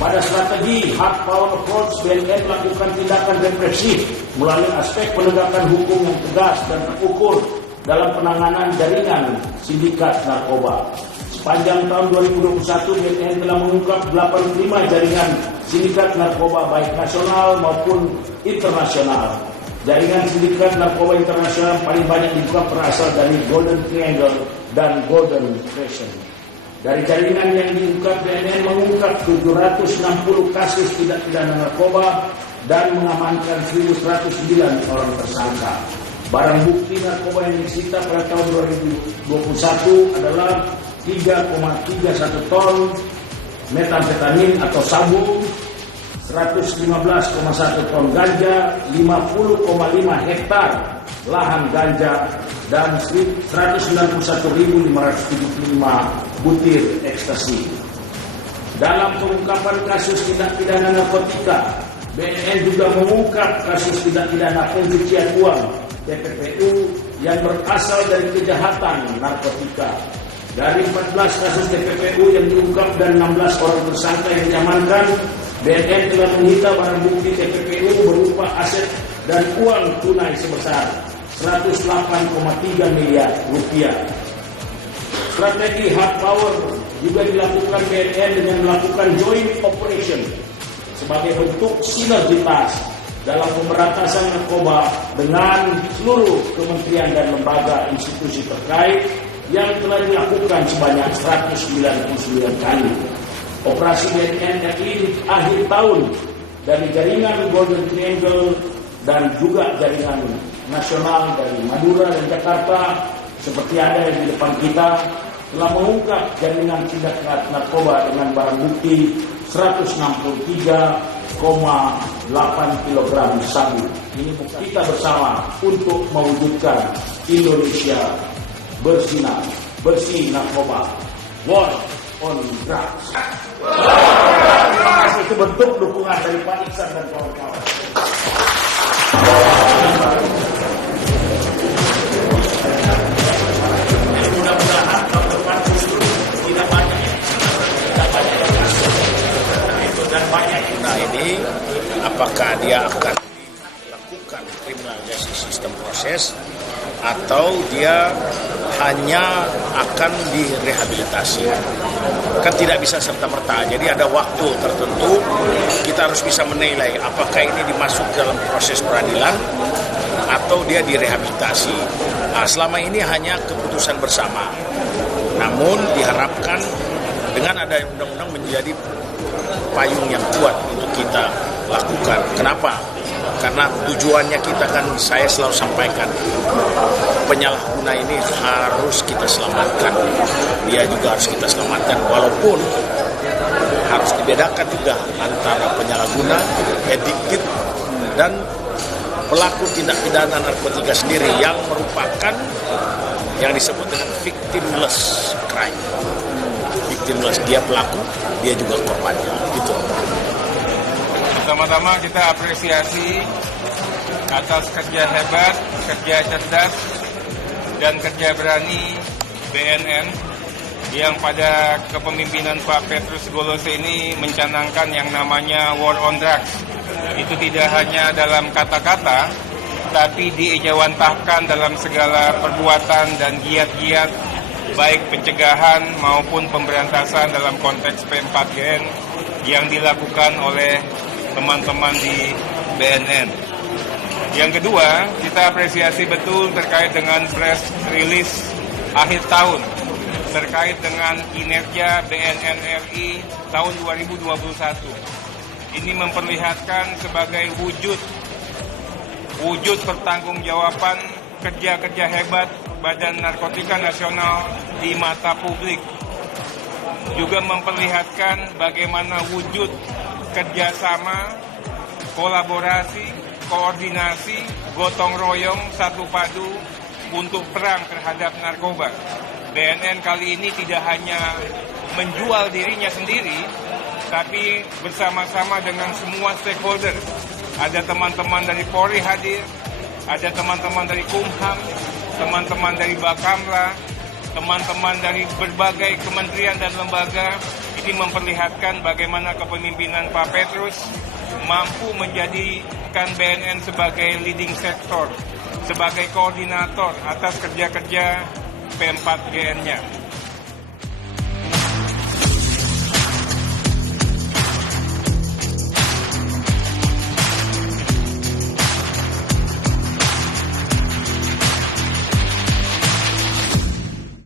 Pada strategi hard power approach, BNN melakukan tindakan represif melalui aspek penegakan hukum yang tegas dan terukur dalam penanganan jaringan sindikat narkoba. Sepanjang tahun 2021, BNN telah mengungkap 85 jaringan sindikat narkoba baik nasional maupun internasional. Jaringan sindikat narkoba internasional paling banyak diungkap berasal dari Golden Triangle dan Golden Crescent. Dari jaringan yang diungkap, BNN mengungkap 760 kasus tindak pidana narkoba dan mengamankan 1.109 orang tersangka. Barang bukti narkoba yang disita pada tahun 2021 adalah 3,31 ton metamfetamin atau sabu, 115,1 ton ganja, 50,5 hektar lahan ganja, dan 191.575 butir ekstasi. Dalam pengungkapan kasus tindak pidana narkotika, BNN juga mengungkap kasus tindak pidana pencucian uang (TPPU) yang berasal dari kejahatan narkotika. Dari 14 kasus TPPU yang diungkap dan 16 orang tersangka yang diamankan, BNN telah menyita barang bukti TPPU berupa aset dan uang tunai sebesar 108,3 miliar rupiah. Strategi hard power juga dilakukan BNN dengan melakukan joint operation sebagai bentuk sinergitas dalam pemberantasan narkoba dengan seluruh kementerian dan lembaga institusi terkait yang telah dilakukan sebanyak 199 kali. Operasi BNN RI di akhir tahun dari jaringan Golden Triangle dan juga jaringan nasional dari Madura dan Jakarta seperti ada yang di depan kita telah mengungkap jaringan tindak narkoba dengan barang bukti 163,8 kg sabu. Ini kita bersama untuk mewujudkan Indonesia bersinar, bersih narkoba. War on drugs. Itu bentuk dukungan dari Pak Iksan dan kawan-kawan. Mudah-mudahan tahun depan justru tidak banyak itu dan banyak kita ini apakah dia akan dilakukan kriminalisasi sistem proses atau dia hanya akan direhabilitasi. Kan tidak bisa serta-merta, jadi ada waktu tertentu kita harus bisa menilai apakah ini dimasuk dalam proses peradilan atau dia direhabilitasi. Nah, selama ini hanya keputusan bersama, namun diharapkan dengan ada undang-undang menjadi payung yang kuat untuk kita lakukan. Kenapa? Karena tujuannya kita kan, saya selalu sampaikan, penyalahguna ini harus kita selamatkan. Dia juga harus kita selamatkan, walaupun harus dibedakan juga antara penyalahguna, addicted, dan pelaku tindak pidana narkotika sendiri yang merupakan yang disebut dengan victimless crime. Victimless, dia pelaku, dia juga korbannya. Gitu. Pertama-tama kita apresiasi atas kerja hebat, kerja cerdas, dan kerja berani BNN yang pada kepemimpinan Pak Petrus Golose ini mencanangkan yang namanya war on drugs. Itu tidak hanya dalam kata-kata, tapi diejawantahkan dalam segala perbuatan dan giat-giat, baik pencegahan maupun pemberantasan dalam konteks P4GN yang dilakukan oleh teman-teman di BNN. Yang kedua, kita apresiasi betul terkait dengan press release akhir tahun terkait dengan kinerja BNN RI tahun 2021. Ini memperlihatkan sebagai wujud pertanggungjawaban kerja-kerja hebat Badan Narkotika Nasional di mata publik. Juga memperlihatkan bagaimana wujud kerjasama, kolaborasi, koordinasi, gotong royong, satu padu untuk perang terhadap narkoba. BNN kali ini tidak hanya menjual dirinya sendiri, tapi bersama-sama dengan semua stakeholder. Ada teman-teman dari Polri hadir, ada teman-teman dari Kumham, teman-teman dari Bakamla, teman-teman dari berbagai kementerian dan lembaga. Ini memperlihatkan bagaimana kepemimpinan Pak Petrus mampu menjadikan BNN sebagai leading sector, sebagai koordinator atas kerja-kerja P4GN-nya.